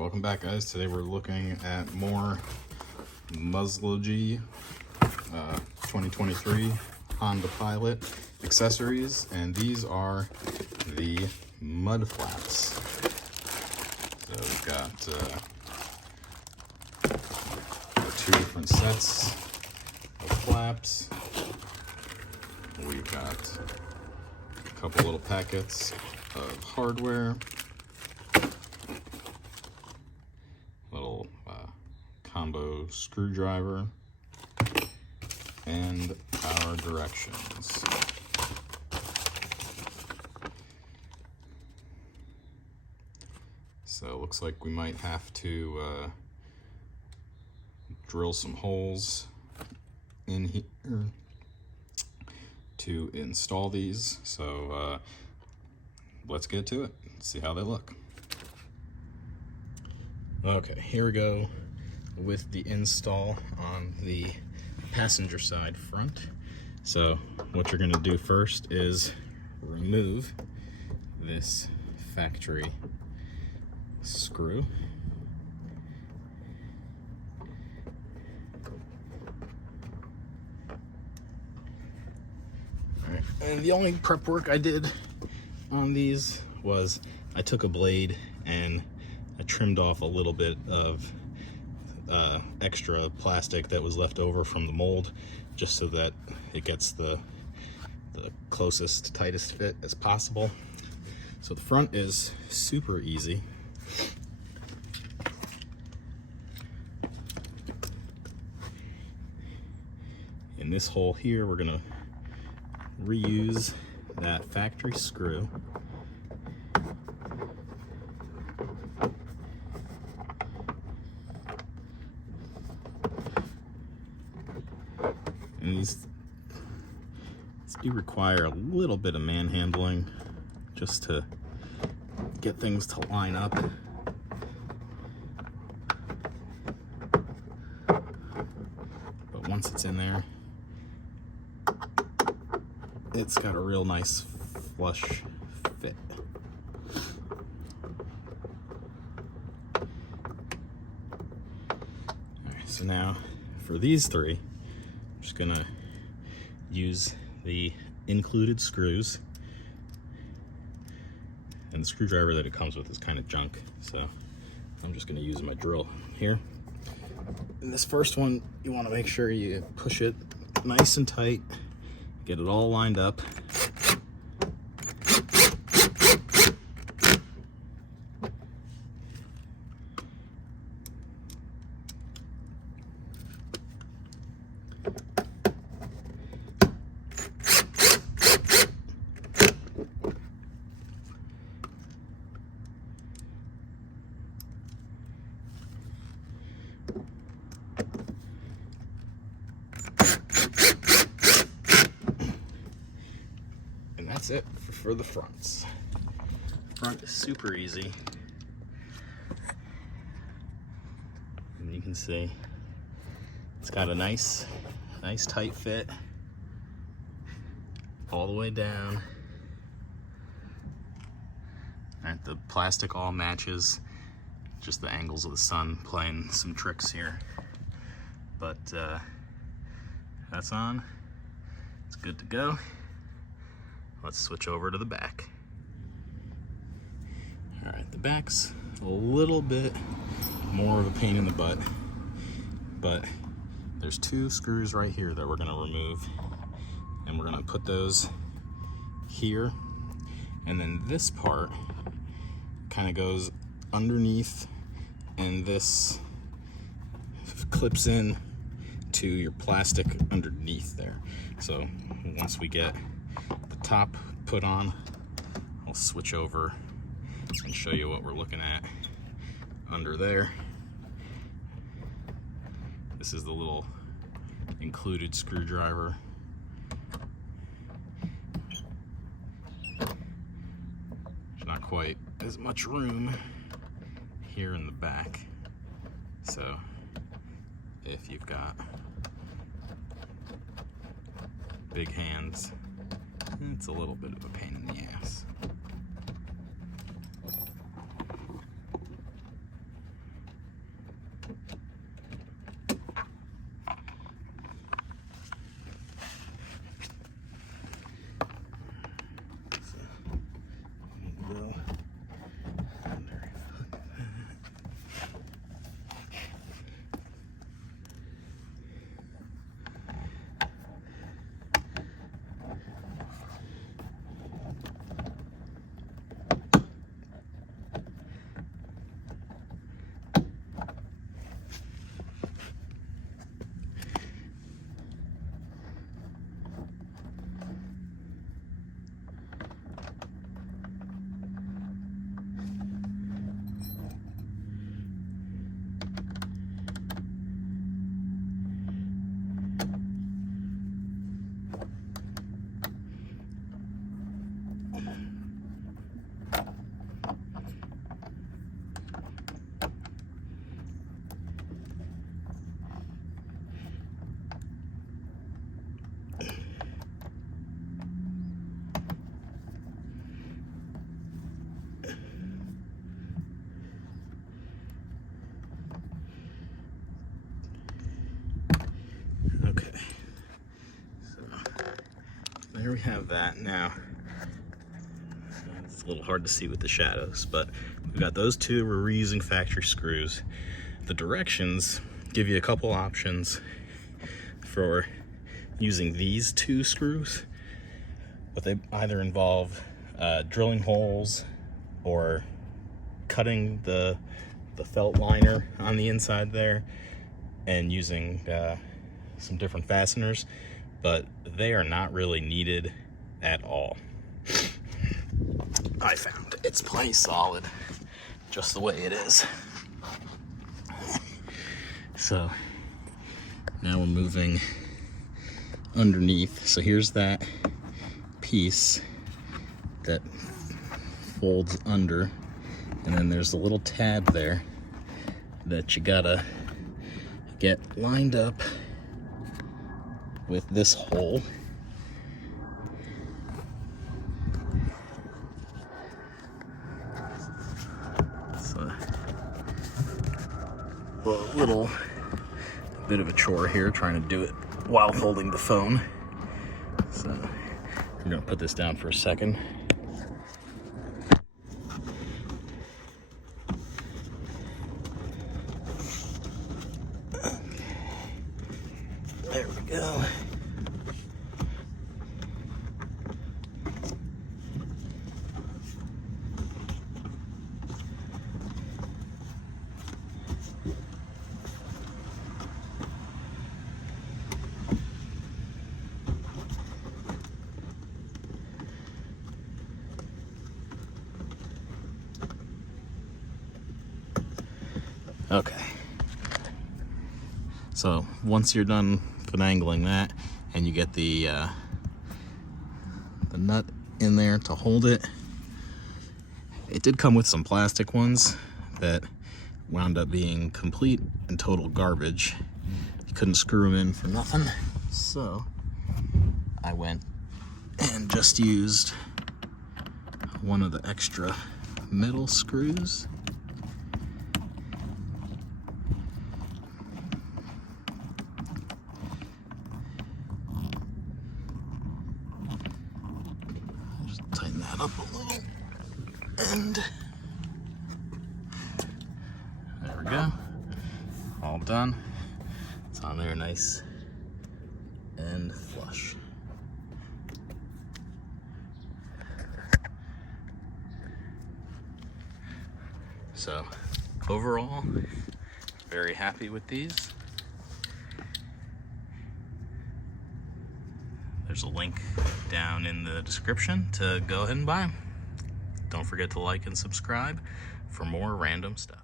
welcome back, guys. Today we're looking at more Muzzlogy 2023 Honda Pilot accessories, and these are the mud flaps. So we've got two different sets of flaps. We've got a couple little packets of hardware, little combo screwdriver, and our directions. So it looks like we might have to drill some holes in here to install these. So let's get to it, see how they look. Okay, here we go with the install on the passenger side front. So what you're going to do first is remove this factory screw. All right. And the only prep work I did on these was I took a blade and I trimmed off a little bit of extra plastic that was left over from the mold, just so that it gets the closest, tightest fit as possible. So the front is super easy. In this hole here, we're gonna reuse that factory screw. And these do require a little bit of manhandling just to get things to line up. But once it's in there, it's got a real nice flush fit. Alright, so now for these three, I'm just gonna use the included screws, and the screwdriver that it comes with is kind of junk, so I'm just gonna use my drill here. In this first one, you want to make sure you push it nice and tight, get it all lined up. That's it for the fronts. Front is super easy. And you can see it's got a nice tight fit all the way down. And the plastic all matches, just the angles of the sun playing some tricks here. But that's on. It's good to go. Let's switch over to the back. All right, the back's a little bit more of a pain in the butt, but there's two screws right here that we're gonna remove, and we're gonna put those here, and then this part kind of goes underneath, and this clips in to your plastic underneath there. So once we get the top put on, I'll switch over and show you what we're looking at under there. This is the little included screwdriver. There's not quite as much room here in the back, so if you've got big hands, it's a little bit of a pain in the ass. there we have that. Now, it's a little hard to see with the shadows, but we've got those two. We're reusing factory screws. The directions give you a couple options for using these two screws, but they either involve drilling holes or cutting the felt liner on the inside there and using some different fasteners, but they are not really needed at all. I found it's plenty solid just the way it is. So now we're moving underneath. So here's that piece that folds under, and then there's a little tab there that you gotta get lined up with this hole. So a little bit of a chore here trying to do it while holding the phone. So I'm gonna put this down for a second. There we go. Okay. So once you're done finagling that and you get the nut in there to hold it, it did come with some plastic ones that wound up being complete and total garbage. You couldn't screw them in for nothing. So I went and just used one of the extra metal screws. Tighten that up a little, and there we go, all done. It's on there nice and flush. So overall, very happy with these. There's a link down in the description to go ahead and buy them. Don't forget to like and subscribe for more random stuff.